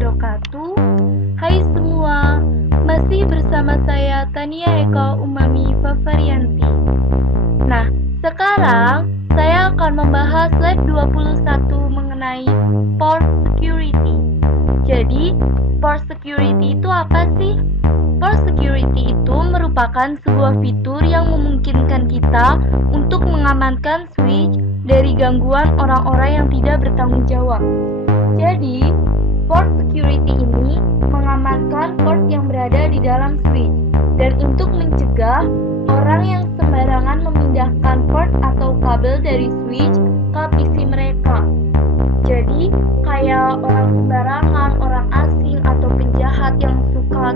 wabarakatuh. Hai semua, masih bersama saya Tania Eka Umami Fafarianti. Nah, sekarang saya akan membahas lab 21 mengenai port security. Jadi, port security itu apa sih? Port security itu merupakan sebuah fitur yang memungkinkan kita untuk mengamankan switch dari gangguan orang-orang yang tidak bertanggung jawab. Jadi, port security ini mengamankan port yang berada di dalam switch dan untuk mencegah orang yang sembarangan memindahkan port atau kabel dari switch ke PC mereka. Jadi, kayak orang sembarangan, orang asing atau penjahat yang suka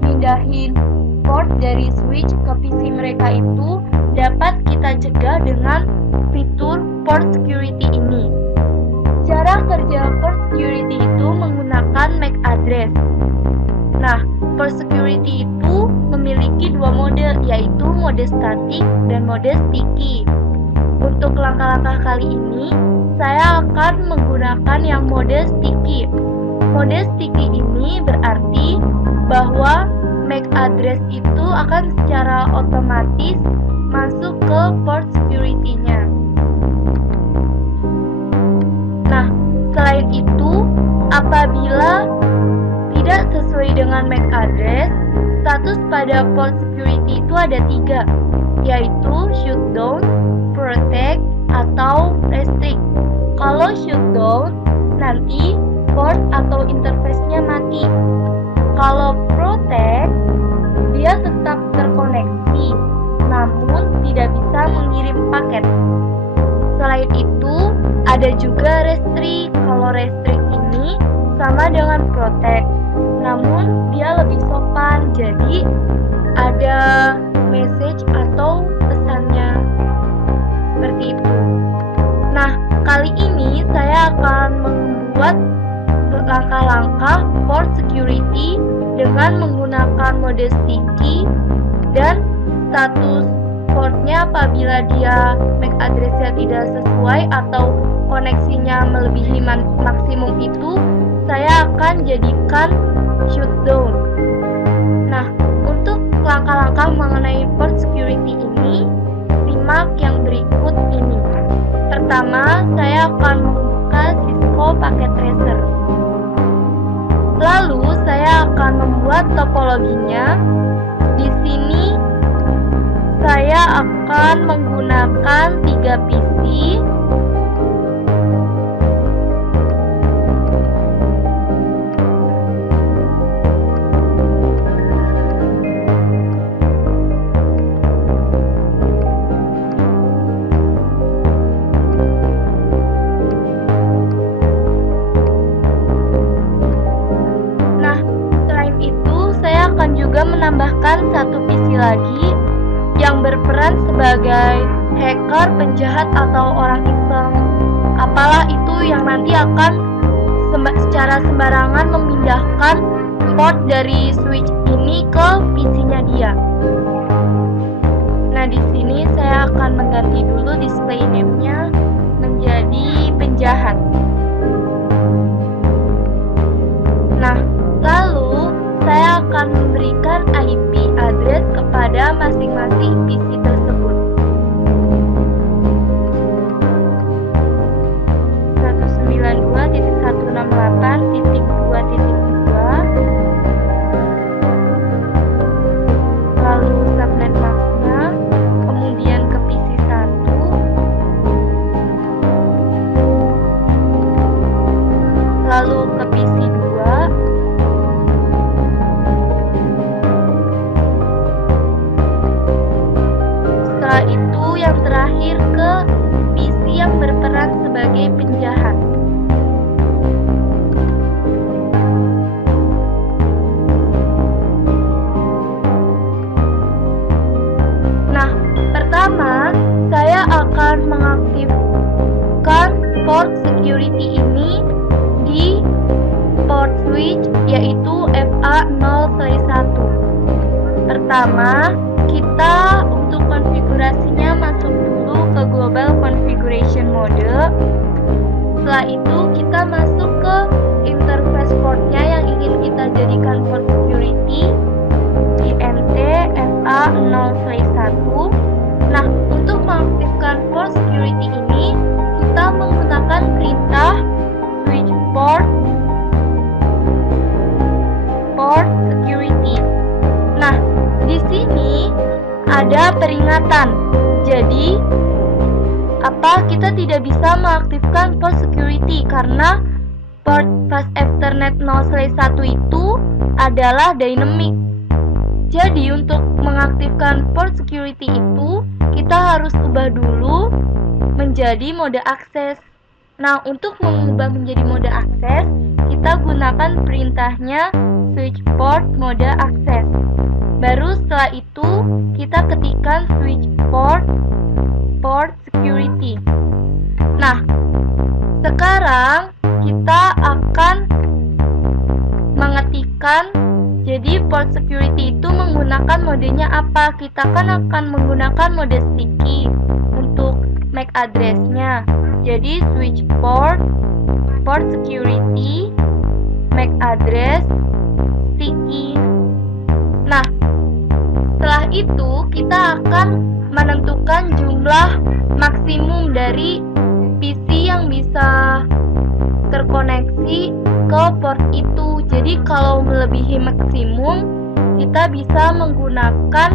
mindahin port dari switch ke PC mereka itu dapat kita cegah dengan fitur port security ini. Cara kerja port security itu menggunakan MAC address. Nah, port security itu memiliki dua mode, yaitu mode statik dan mode sticky. Untuk langkah-langkah kali ini, saya akan menggunakan yang mode sticky. Mode sticky ini berarti bahwa MAC address itu akan secara otomatis masuk ke port security-nya. Nah, selain itu, apabila tidak sesuai dengan MAC address, status pada port security itu ada 3, yaitu shutdown, protect, atau restrict. Kalau shutdown, nanti port atau interface-nya mati. Kalau protect, dia tetap terkoneksi, namun tidak bisa mengirim paket. Selain itu, ada juga restrict. Kalau restrict ini sama dengan protect, namun dia lebih sopan, jadi ada message atau pesannya seperti itu. Nah, kali ini saya akan membuat langkah-langkah port security dengan menggunakan mode sticky dan status portnya apabila dia MAC address-nya tidak sesuai atau koneksinya melebihi maksimum itu, saya akan jadikan shutdown. Nah, untuk langkah-langkah mengenai port security ini, simak yang berikut ini. Pertama, saya akan membuka Cisco Packet Tracer. Lalu, saya akan membuat topologinya. Di sini, saya akan menggunakan 3 PC. Menambahkan 1 PC lagi yang berperan sebagai hacker, penjahat, atau orang iseng, apalah itu yang nanti akan secara sembarangan memindahkan port dari switch ini ke PC-nya dia. Nah, di sini saya akan mengganti dulu display name-nya menjadi penjahat. Nah, lalu saya akan memberikan IP address kepada masing-masing PC tersebut. 192.168.2.2, lalu subnet max-nya, kemudian ke PC 1, lalu ke PC 2, itu yang terakhir ke PC yang berperan sebagai penjahat. Nah, pertama saya akan mengaktifkan port security ini di port switch, yaitu FA0/1. Pertama, kita untuk konfigurasinya masuk dulu ke global configuration mode. Setelah itu kita masuk ke interface rentan. Jadi kita tidak bisa mengaktifkan port security karena port fast Ethernet 0/1 itu adalah dynamic. Jadi untuk mengaktifkan port security itu kita harus ubah dulu menjadi mode akses. Nah, untuk mengubah menjadi mode akses, kita gunakan perintahnya switch port mode akses. Baru setelah itu kita ketikkan switch port security. Nah, sekarang kita akan mengetikkan, jadi port security itu menggunakan modenya apa? Kita kan akan menggunakan mode sticky untuk MAC address-nya. Jadi switch port security, MAC address, sticky. Nah, setelah itu kita akan menentukan jumlah maksimum dari PC yang bisa terkoneksi ke port itu. Jadi kalau melebihi maksimum, kita bisa menggunakan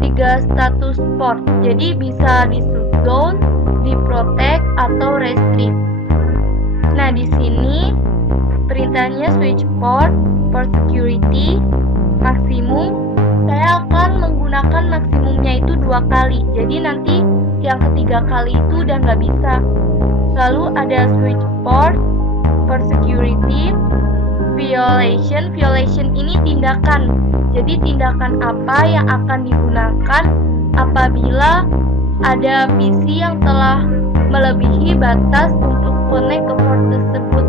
tiga status port. Jadi bisa di shutdown, di protect, atau restrict. Nah, di sini perintahnya switch port security maksimum. Saya akan menggunakan maksimumnya itu 2 kali. Jadi nanti yang ketiga kali itu udah nggak bisa. Lalu ada switch port security violation. Violation ini tindakan. Jadi tindakan apa yang akan digunakan apabila ada PC yang telah melebihi batas untuk connect ke port tersebut.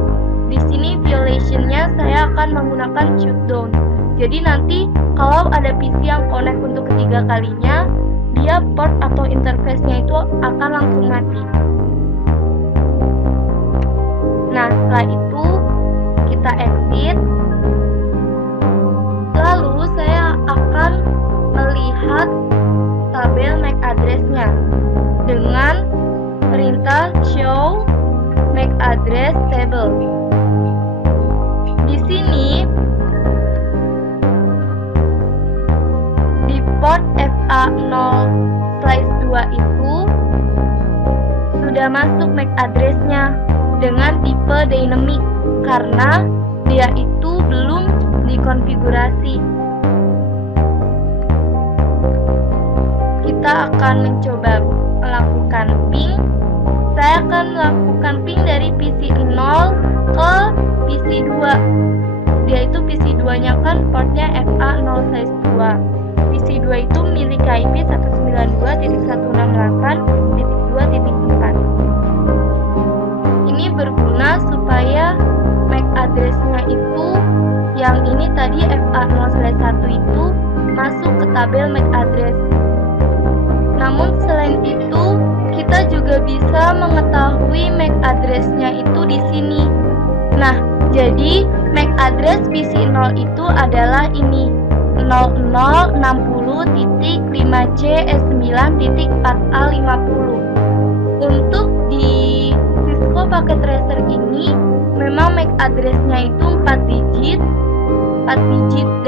Di sini violationnya saya akan menggunakan shutdown. Jadi nanti kalau ada PC yang connect untuk ketiga kalinya, dia port atau interface-nya itu akan langsung mati. Nah, setelah itu kita exit. Lalu saya akan melihat tabel MAC address-nya dengan perintah show MAC address table. Di sini di port FA0/2 itu sudah masuk MAC address-nya dengan tipe dynamic karena dia itu belum dikonfigurasi. Kita akan mencoba melakukan ping. Saya akan melakukan ping dari PC 0 ke PC 2. Dia itu PC 2-nya kan portnya FA0/2. PC 2 itu milik IP 192.168.2.4. Ini berguna supaya MAC address-nya itu yang ini tadi FA0/1 itu masuk ke tabel MAC address. Namun selain itu, kita juga bisa mengetahui MAC address-nya itu di sini. Nah, jadi MAC address PC 0 itu adalah ini 0060.5C9.4A50. Untuk di Cisco Packet Tracer ini memang MAC address-nya itu 4 digit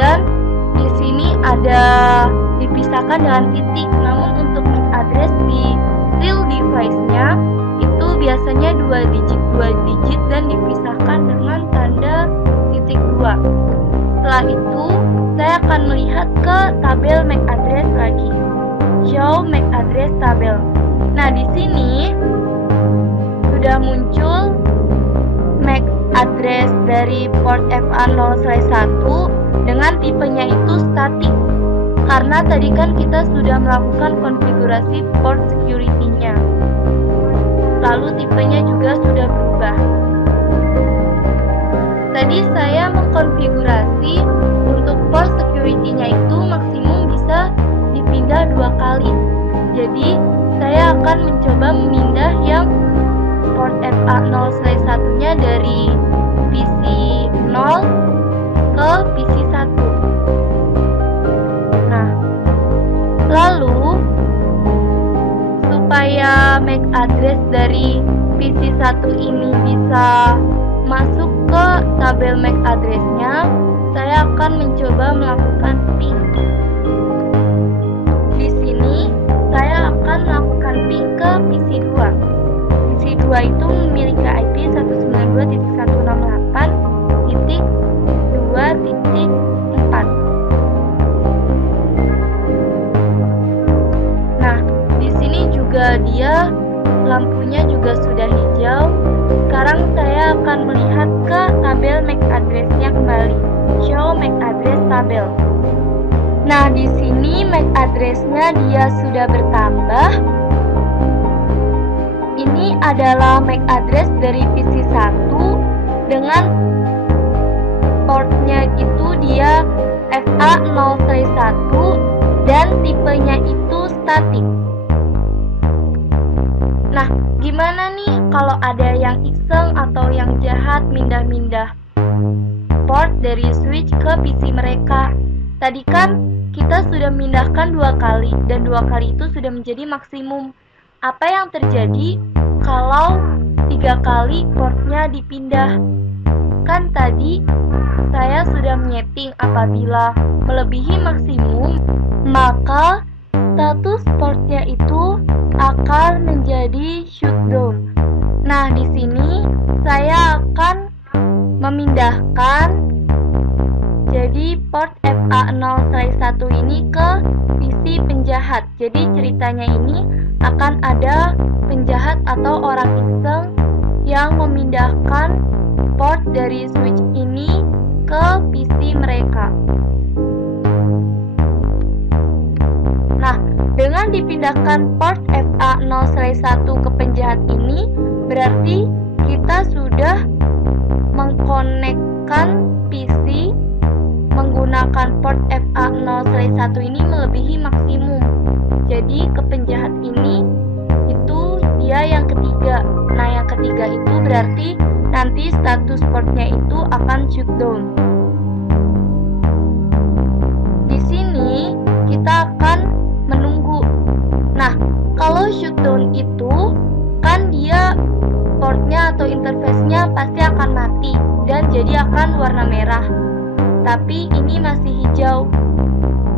dan di sini ada dipisahkan dengan titik. Namun untuk MAC address di real device-nya itu biasanya 2 digit dan dipisahkan dengan tanda titik 2. Setelah itu saya akan melihat ke tabel MAC address lagi. Show MAC address tabel. Nah, di sini sudah muncul MAC address dari port FA0/1 dengan tipenya itu static. Karena tadi kan kita sudah melakukan konfigurasi port security-nya. Lalu tipenya juga sudah berubah. Tadi saya mengkonfigurasi untuk port security-nya itu maksimum bisa dipindah 2 kali. Jadi saya akan mencoba memindah yang port FA0/1-nya dari PC 0 ke PC 1. Nah, lalu supaya MAC address dari PC 1 ini bisa masuk ke tabel MAC address-nya, saya akan mencoba melakukan ping. Di sini saya akan melakukan ping ke PC2. PC2 itu memiliki IP 192.168.2.4. Nah, di sini juga dia lampunya juga sudah hijau. Sekarang saya akan melihat ke tabel MAC address-nya kembali. Show MAC address tabel. Nah, di sini MAC address-nya dia sudah bertambah. Ini adalah MAC address dari PC1 dengan portnya itu dia FA0-1 dan tipenya itu statik. Nah, gimana nih kalau ada yang iseng atau yang jahat mindah-mindah port dari switch ke PC mereka? Tadi kan kita sudah memindahkan 2 kali dan 2 kali itu sudah menjadi maksimum. Apa yang terjadi kalau 3 kali portnya dipindah? Kan tadi saya sudah menyeting apabila melebihi maksimum, maka status portnya itu akan menjadi shutdown. Nah, di sini saya akan memindahkan jadi port FA0-1 ini ke PC penjahat. Jadi ceritanya ini akan ada penjahat atau orang iseng yang memindahkan port dari switch ini ke PC mereka. Nah, dengan dipindahkan port FA0-1 ke penjahat ini, berarti kita sudah mengkonekkan PC menggunakan port FA0-1 ini melebihi maksimum. Jadi ke penjahat ini itu dia yang ketiga. Nah, yang ketiga itu berarti nanti status portnya itu akan shutdown. Di sini kita akan menunggu. Nah, kalau shutdown itu kan dia portnya atau interface-nya pasti akan mati dan jadi akan warna merah. Tapi ini masih hijau.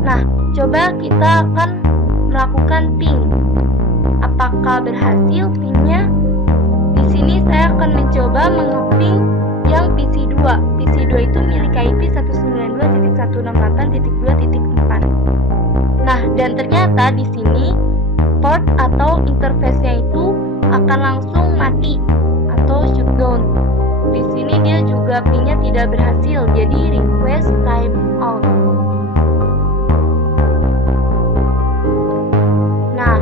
Nah, coba kita akan melakukan ping. Apakah berhasil pingnya? Di sini saya akan mencoba mengeping yang PC2. PC2 itu milik IP 192.168.2.4. Nah, dan ternyata di sini port atau interface-nya itu akan langsung mati atau shutdown. Di sini dia juga pingnya tidak berhasil, jadi request timeout. Nah,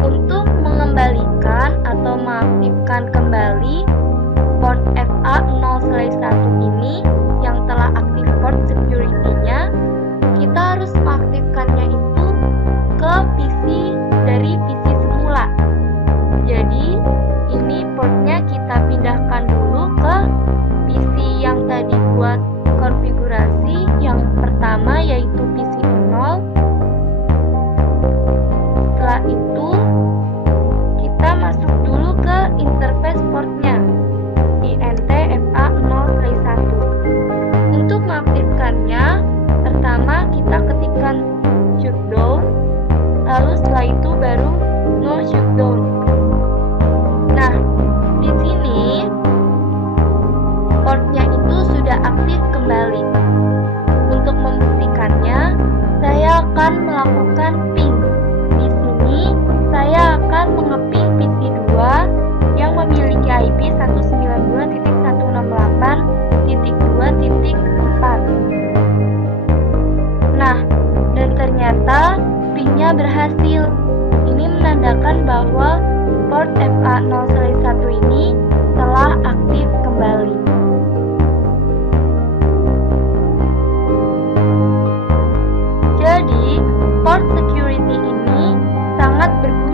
untuk mengembalikan atau mengaktifkan kembali port FA0-1 ini yang telah aktif port security-nya, kita harus mengaktifkannya itu ke PC dari PC semula. Jadi ini portnya kita pindahkan dulu ke PC yang tadi buat konfigurasi yang pertama, yaitu PC 0. Setelah itu kita masuk dulu ke interface portnya INT FA0-1. Untuk mengaktifkannya, pertama kita ketikkan shutdown, lalu setelah itu baru no shutdown. Nah, di sini portnya itu sudah aktif kembali. Untuk membuktikannya, saya akan melakukan ping. Di sini saya akan mengeping PC2 yang memiliki IP 192.168.2.4. Nah, dan ternyata pingnya berhasil. Ini menandakan bahwa port FA0-1 ini telah aktif kembali. Jadi, port security ini sangat berguna